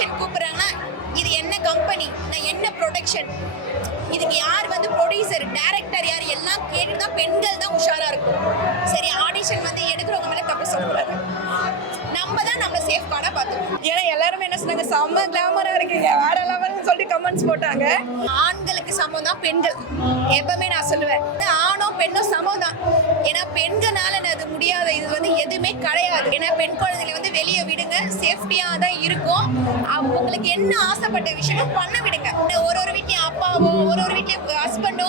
Audition கூப்பிடுறாங்கன்னா இது என்ன company, நான் என்ன ப்ரொடக்ஷன், இதுக்கு யார் வந்து ப்ரொடியூசர், டைரக்டர் யார் எல்லாம் கேட்டுட்டு தான் பெண்கள் தான் உஷாரா இருக்கும். சரி, ஆடிஷன் வந்து எடுக்கிறவங்க மேலே தப்பு சொல்லக்கூடாது, நம்ம தான் நம்மளை சேஃப் கார்டாக பார்த்துக்கணும். ஏன்னா எல்லாருமே என்ன சொன்னாங்க, செம்ம கிளாமராக இருக்கீங்க வேற லெவல்னு சொல்லி கமெண்ட்ஸ் போட்டாங்க. ஆண்களுக்கு சமம் தான் பெண்கள், எப்பவுமே நான் சொல்லுவேன். ஆணோ பெண்ணோ சமம் தான். ஏன்னா பெண்களால அது முடியாத இது வந்து எதுவுமே கிடையாது. ஏன்னா பெண் குழந்தைகளை வந்து வெளியே விடுங்க, சேஃப்டியாக தான் இருக்கும். அவங்களுக்கு என்ன ஆசைப்பட்ட விஷயம் பண்ண விடுங்க. ஒரு வீட்லையும் அப்பாவோ ஒரு வீட்லையும் ஹஸ்பண்டோ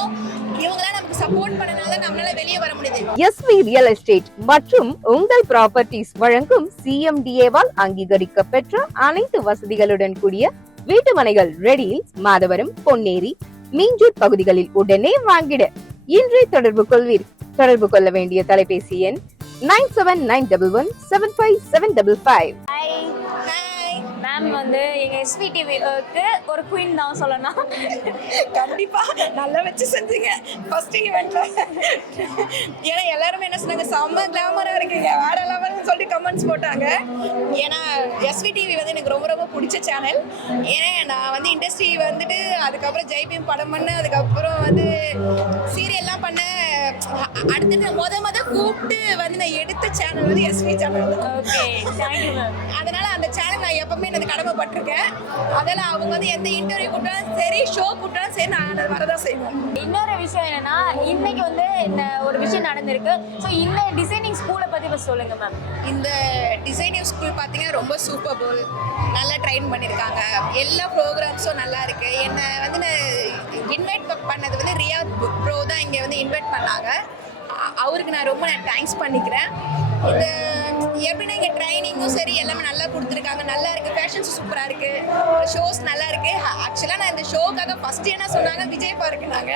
இவங்களாம் நமக்கு சப்போர்ட் பண்ணனால நம்மளால வெளியே வர முடியுது. எஸ்வி ரியல் எஸ்டேட் மற்றும் உங்கள் ப்ராப்பர்ட்டிஸ் வழங்கும் சிஎம்டிஏவால் அங்கீகரிக்க பெற்ற அனைத்து வசதிகளுடன் கூடிய வீட்டு மனைகள் ரெடியில் மாதவரம், பொன்னேரி, மீஞ்சூர் பகுதிகளில் உடனே வாங்கிட இன்றே தொடர்பு கொள்வீர். தொடர்பு கொள்ள வேண்டிய தொலைபேசி எண் 9791175755. மேம் வந்து எங்க எஸ்வி டிவிக்கு ஒரு குயின் தான் சொல்லணும். கண்டிப்பா நல்லா வச்சு செஞ்சீங்க ஃபர்ஸ்ட் ஈவென்ட்ல. ஏன்னா எல்லாருமே என்ன சொன்னாங்க, செம்ம கிளாமரா இருக்கீங்க வேற லெவல்னு சொல்லி கமெண்ட்ஸ் போட்டாங்க. ஏன்னா எஸ்வி டிவி வந்து எனக்கு ரொம்ப ரொம்ப பிடிச்ச சேனல். ஏன்னா நான் வந்து இண்டஸ்ட்ரி வந்துட்டு அதுக்கப்புறம் ஜெய்பீம் படம் பண்ண, அதுக்கப்புறம் வந்து சீரியல்லாம் பண்ண, அடுத்தது முத கூப்பிட்டு வந்து நான் எடுத்த சேனல் வந்து எஸ்வி சேனல் தான். Okay, thank you ma'am. அதனால அந்த சேனல் நான் எப்பவுமே எனக்கு கடமைப்பட்டிருக்கேன். அதெல்லாம் அவங்க வந்து எந்த இன்டர்வியூ கூப்பிட்டாலும் சரி, ஷோ கூப்பிட்டாலும் சரி, நான் அதை வரதான் செய்வேன். இன்னொரு விஷயம் என்னன்னா, இன்னைக்கு வந்து இந்த ஒரு விஷயம் நடந்திருக்கு. ஸோ இந்த டிசைனிங் ஸ்கூலை பத்தி சொல்லுங்க மேம். இந்த டிசைனிங் ஸ்கூல் பார்த்தீங்கன்னா ரொம்ப சூப்பர்புல், நல்லா ட்ரெயின் பண்ணியிருக்காங்க. எல்லா ப்ரோக்ராம்ஸும் நல்லா இருக்கு. என்னை வந்து இன்வைட் பண்ணது வந்து ரியாத் ப்ரோ தான் இங்கே வந்து இன்வைட் பண்ணாங்க. அவருக்கு நான் ரொம்ப தேங்க்ஸ் பண்ணிக்கிறேன். இந்த எப்படின்னா இங்கே ட்ரைனிங்கும் சரி எல்லாமே நல்லா கொடுத்துருக்காங்க, நல்லா இருக்குது. ஃபேஷன்ஸ் சூப்பராக இருக்குது, ஷோஸ் நல்லா இருக்குது. ஆக்சுவலாக நான் இந்த ஷோக்காக ஃபஸ்ட்டு என்ன சொன்னாங்க, விஜய் பார்க்குனாங்க.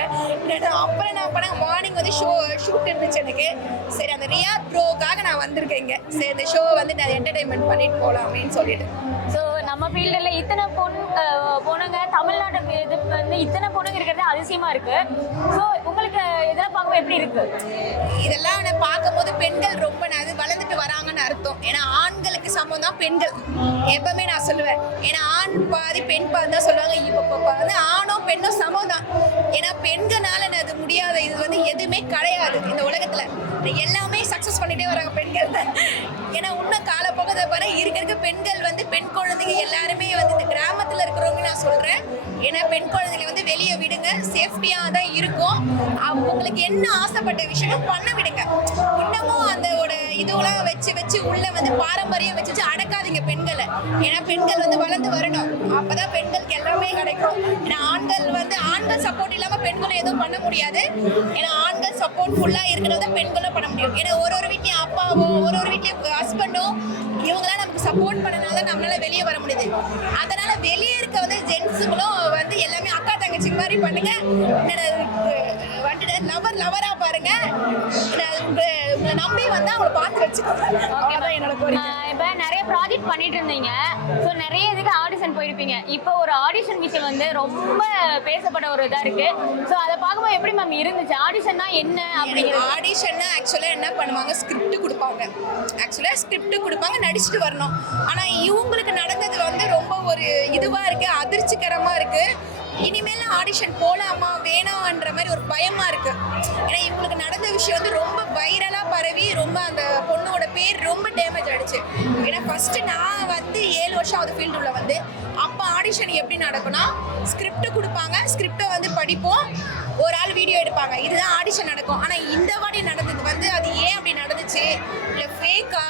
அப்புறம் நான் பண்ணேன், மார்னிங் வந்து ஷூட் இருந்துச்சு எனக்கு. சரி, அந்த ரியாத் ப்ரோக்காக நான் வந்திருக்கேன் இங்கே. சரி, இந்த ஷோ வந்து நான் என்டர்டைன்மெண்ட் பண்ணிட்டு போகலாம் அப்படின்னு சொல்லிட்டு. ஸோ நம்ம ஃபீல்டில் இத்தனை பொண்ணுங்க தமிழ்நாடு இது வந்து இத்தனை பொண்ணுங்க இருக்கிறது அதிசயமாக இருக்குது. ஸோ உங்களுக்கு இதெல்லாம் பார்க்கும்போது எப்படி இருக்குது? இதெல்லாம் நான் பார்க்கும்போது பெண்கள் ரொம்ப அது வளர்ந்துட்டு வராங்கன்னு அர்த்தம். ஏன்னா ஆண்களுக்கு சமம் தான் பெண்கள், எப்பவுமே நான் சொல்லுவேன். ஏன்னா ஆண் பாதி பெண் பாதி தான் சொல்லுவாங்க. இப்போ வந்து ஆணோ பெண்ணோ சமம் தான். ஏன்னா பெண்களால அது முடியாத இது வந்து எதுவுமே கிடையாது இந்த உலகத்துல. எல்லாமே சக்சஸ் பண்ணிட்டே வராங்க பெண்கள் தான். ஏன்னா இன்னும் காலப்போக பாரு, இருக்க பெண்கள் வந்து பெண் குழந்தைங்க எல்லாருமே வந்து இந்த கிராமத்துல இருக்கிறவங்க நான் சொல்றேன். ஏன்னா பெண் குழந்தைங்களை வந்து வெளியே விடுங்க, சேஃப்டியா தான் இருக்கும். அவங்களுக்கு என்ன ஆசைப்பட்ட விஷயம் பண்ண விடுங்க. இன்னமும் அந்த இதுவெல்லாம் வச்சு உள்ள வந்து பாரம்பரியம் வச்சு அடக்காதீங்க பெண்களை. ஏன்னா பெண்கள் வந்து வளர்ந்து வரணும், அப்பதான் பெண்களுக்கு எல்லாமே கிடைக்கும். ஏன்னா ஆண்கள் சப்போர்ட் இல்லாம பெண்களும் எதுவும் பண்ண முடியாது. ஏன்னா ஆண்கள் சப்போர்ட் ஃபுல்லா இருக்கிறத பெண்களும் பண்ண முடியும். ஏன்னா ஒரு வீட்லையும் அப்பாவோ ஒரு வீட்லையும் ஹஸ்பண்டோ இவங்களாம் நமக்கு சப்போர்ட் பண்ணனால நம்மளால வெளியே வர முடியுது. அதனால வெளியே இருக்க வந்து ஜென்ஸுங்களும் வந்து எல்லாமே அக்கா தங்கச்சி மாதிரி பண்ணுங்க. வந்துட்டு லவரா பாருங்க. உங்களை நம்பி வந்து அவங்களை பார்த்து வச்சுக்கோங்க. என்னோட கோரிக்கை. இப்போ நிறைய ப்ராஜெக்ட் பண்ணிட்டு இருந்தீங்க. ஸோ நிறைய இதுக்கு ஆடிஷன் போயிருப்பீங்க. இப்போ ஒரு ஆடிஷன் விஷயம் வந்து ரொம்ப பேசப்பட்ட ஒரு இதாக இருக்கு. ஸோ அதை பார்க்கும்போது எப்படி மேம் இருந்துச்சு? ஆடிஷன்னா என்ன அப்படிங்கிற? ஆடிஷன்னா ஆக்சுவலாக என்ன பண்ணுவாங்க, ஸ்கிரிப்ட் கொடுப்பாங்க, நடிச்சுட்டு வரணும். ஆனால் இவங்களுக்கு நடந்தது வந்து ரொம்ப ஒரு இதுவாக இருக்கு, அதிர்ச்சிகரமாக இருக்கு. இனிமேல் ஆடிஷன் போகலாமா வேணான்ற மாதிரி ஒரு பயமாக இருக்கு. ஏன்னா இவங்களுக்கு நடந்த விஷயம் வந்து ரொம்ப வைரலாக பரவி ரொம்ப அந்த பொண்ணோட பேர் ரொம்ப டேமேஜ் ஆகிடுச்சு. ஏன்னா ஃபஸ்ட்டு நான் வந்து 7 வருஷம் ஆகுது ஃபீல்டுள்ள வந்து. அப்போ ஆடிஷன் எப்படி நடக்கும்னா, ஸ்கிரிப்ட் கொடுப்பாங்க, ஸ்கிரிப்டை வந்து படிப்போம், ஒரு ஆள் வீடியோ எடுப்பாங்க, இதுதான் ஆடிஷன் நடக்கும். ஆனால் இந்த வாட்டி நடந்தது வந்து அது ஏன் அப்படி நடந்துச்சு, இல்லை ஃபேக்கா,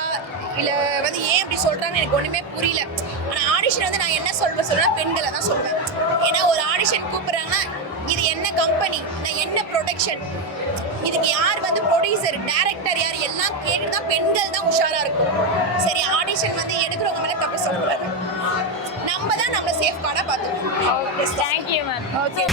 இல்லை வந்து ஏன் அப்படி சொல்கிறாங்கன்னு எனக்கு ஒன்றுமே புரியல. ஆனால் ஆடிஷன் வந்து நான் என்ன சொல்லுவேன், பெண்களை தான் சொல்லுவேன். ஏன்னா ஒரு ஆடிஷன் கூப்பிட்றாங்கன்னா இது என்ன கம்பெனி, நான் என்ன ப்ரொடக்ஷன், இதுக்கு யார் வந்து ப்ரொடியூசர், டைரக்டர் யார் எல்லாம் கேட்டுட்டு தான் பெண்கள் தான் உஷாராக இருக்கும். சரி, ஆடிஷன் வந்து எடுக்கிறவங்க மேலே தப்பு சொல்லக்கூடாது, நம்ம தான் நம்மளை சேஃப் கார்டாக பார்த்துக்கணும். Thank you ma'am. ஓகே.